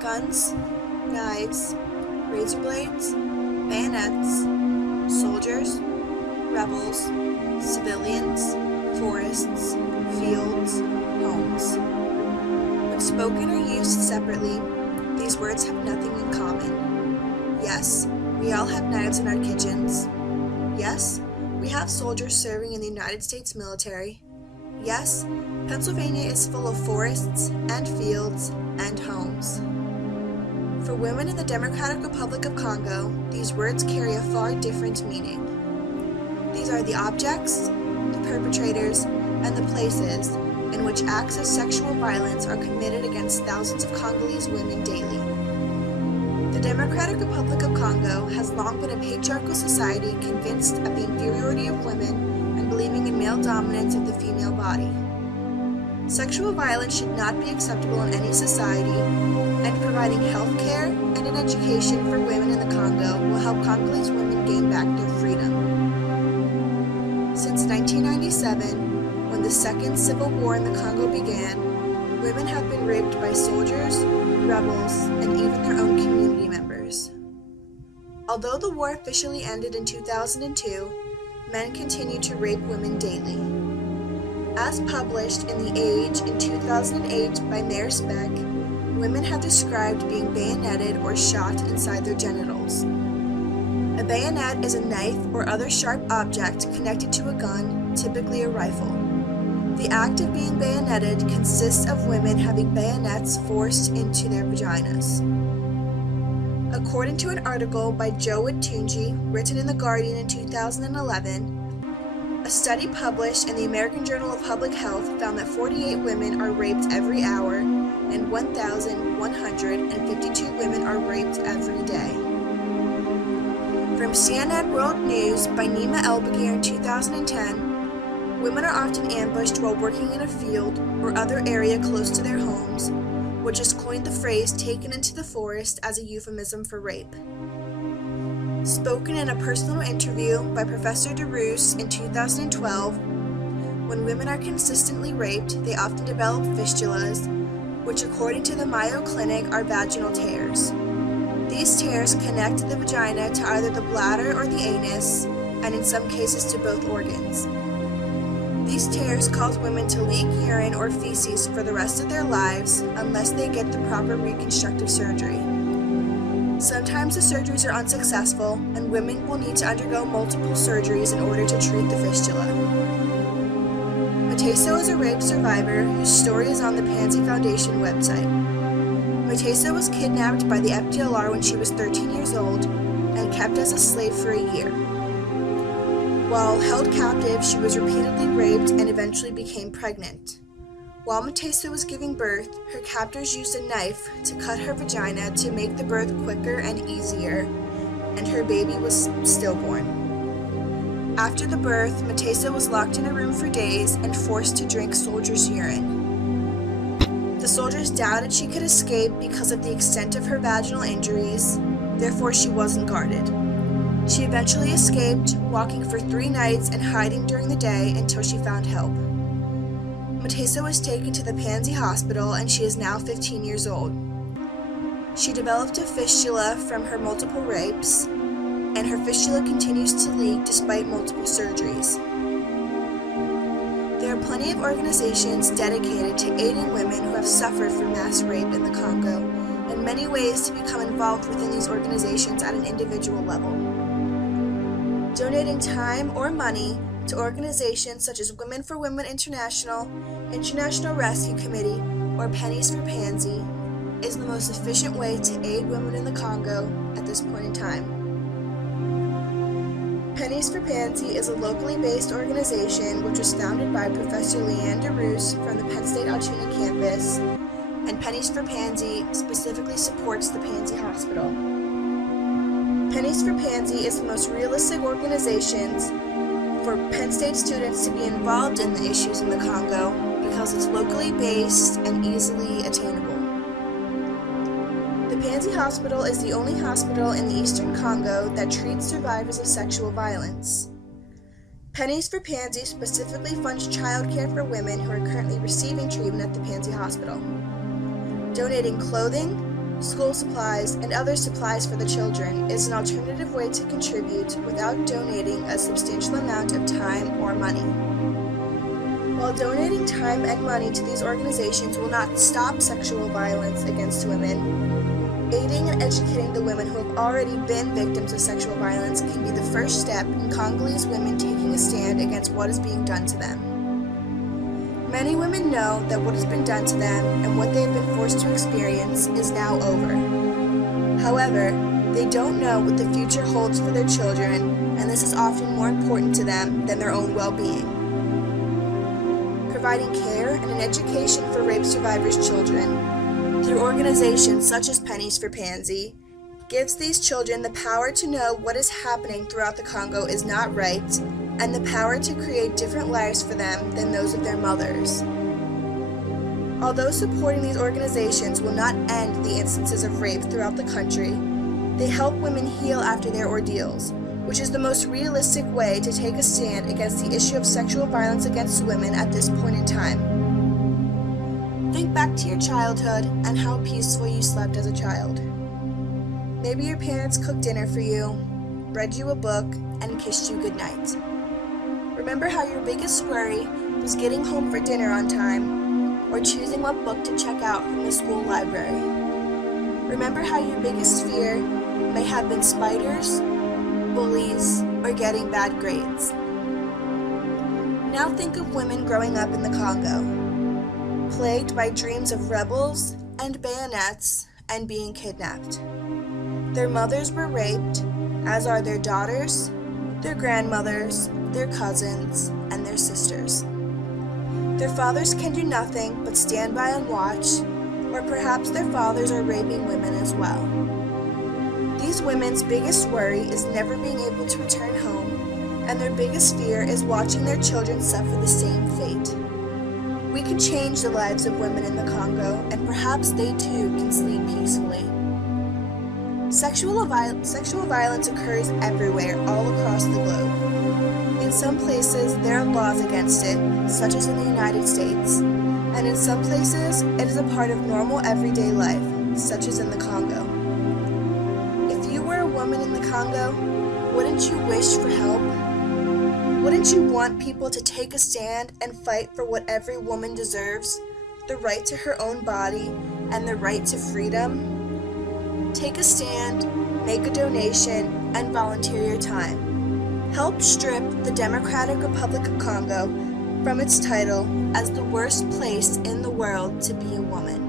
guns, knives, razor blades, bayonets, soldiers, rebels, civilians, forests, fields, homes. When spoken or used separately, these words have nothing in common. Yes, we all have knives in our kitchens. Yes, we have soldiers serving in the United States military. Yes, Pennsylvania is full of forests and fields and homes. For women in the Democratic Republic of Congo, these words carry a far different meaning. These are the objects, the perpetrators, and the places in which acts of sexual violence are committed against thousands of Congolese women daily. The Democratic Republic of Congo has long been a patriarchal society convinced of the inferiority of women and believing in male dominance of the female body. Sexual violence should not be acceptable in any society, and providing health care and an education for women in the Congo will help Congolese women gain back their freedom. Since 1997, when the Second Civil War in the Congo began, women have been raped by soldiers, rebels, and even their own community members. Although the war officially ended in 2002, men continue to rape women daily. As published in The Age in 2008 by Mayor Speck, women have described being bayoneted or shot inside their genitals. A bayonet is a knife or other sharp object connected to a gun, typically a rifle. The act of being bayoneted consists of women having bayonets forced into their vaginas. According to an article by Joe Watunji, written in The Guardian in 2011, a study published in the American Journal of Public Health found that 48 women are raped every hour and 1,152 women are raped every day. From CNN World News by Nima Elbagir in 2010, women are often ambushed while working in a field or other area close to their homes, which has coined the phrase taken into the forest as a euphemism for rape. Spoken in a personal interview by Professor DeRoos in 2012, when women are consistently raped, they often develop fistulas, which according to the Mayo Clinic are vaginal tears. These tears connect the vagina to either the bladder or the anus, and in some cases to both organs. These tears cause women to leak urine or feces for the rest of their lives unless they get the proper reconstructive surgery. Sometimes the surgeries are unsuccessful, and women will need to undergo multiple surgeries in order to treat the fistula. Mateso is a rape survivor whose story is on the Pansy Foundation website. Mateso was kidnapped by the FDLR when she was 13 years old and kept as a slave for a year. While held captive, she was repeatedly raped and eventually became pregnant. While Mateso was giving birth, her captors used a knife to cut her vagina to make the birth quicker and easier, and her baby was stillborn. After the birth, Mateso was locked in a room for days and forced to drink soldiers' urine. The soldiers doubted she could escape because of the extent of her vaginal injuries, therefore she wasn't guarded. She eventually escaped, walking for 3 nights and hiding during the day until she found help. Mateso was taken to the Pansy Hospital and she is now 15 years old. She developed a fistula from her multiple rapes, and her fistula continues to leak despite multiple surgeries. There are plenty of organizations dedicated to aiding women who have suffered from mass rape in the Congo, and many ways to become involved within these organizations at an individual level. Donating time or money to organizations such as Women for Women International, International Rescue Committee, or Pennies for Pansy is the most efficient way to aid women in the Congo at this point in time. Pennies for Pansy is a locally based organization which was founded by Professor Leanne DeRoos from the Penn State Altoona campus, and Pennies for Pansy specifically supports the Pansy Hospital. Pennies for Pansy is the most realistic organization for Penn State students to be involved in the issues in the Congo because it's locally based and easily attainable. The Pansy Hospital is the only hospital in the Eastern Congo that treats survivors of sexual violence. Pennies for Pansy specifically funds childcare for women who are currently receiving treatment at the Pansy Hospital. Donating clothing, school supplies, and other supplies for the children is an alternative way to contribute without donating a substantial amount of time or money. While donating time and money to these organizations will not stop sexual violence against women, aiding and educating the women who have already been victims of sexual violence can be the first step in Congolese women taking a stand against what is being done to them. Many women know that what has been done to them and what they have been forced to experience is now over. However, they don't know what the future holds for their children, and this is often more important to them than their own well-being. Providing care and an education for rape survivors' children, through organizations such as Pennies for Pansy, gives these children the power to know what is happening throughout the Congo is not right, and the power to create different lives for them than those of their mothers. Although supporting these organizations will not end the instances of rape throughout the country, they help women heal after their ordeals, which is the most realistic way to take a stand against the issue of sexual violence against women at this point in time. Think back to your childhood and how peaceful you slept as a child. Maybe your parents cooked dinner for you, read you a book, and kissed you goodnight. Remember how your biggest worry was getting home for dinner on time, or choosing what book to check out from the school library. Remember how your biggest fear may have been spiders, bullies, or getting bad grades. Now think of women growing up in the Congo, plagued by dreams of rebels and bayonets and being kidnapped. Their mothers were raped, as are their daughters, their grandmothers, their cousins, and their sisters. Their fathers can do nothing but stand by and watch, or perhaps their fathers are raping women as well. These women's biggest worry is never being able to return home, and their biggest fear is watching their children suffer the same fate. We can change the lives of women in the Congo, and perhaps they too can sleep peacefully. Sexual violence occurs everywhere, all across the globe. In some places, there are laws against it, such as in the United States, and in some places, it is a part of normal everyday life, such as in the Congo. If you were a woman in the Congo, wouldn't you wish for help? Wouldn't you want people to take a stand and fight for what every woman deserves, the right to her own body and the right to freedom? Take a stand, make a donation, and volunteer your time. Help strip the Democratic Republic of Congo from its title as the worst place in the world to be a woman.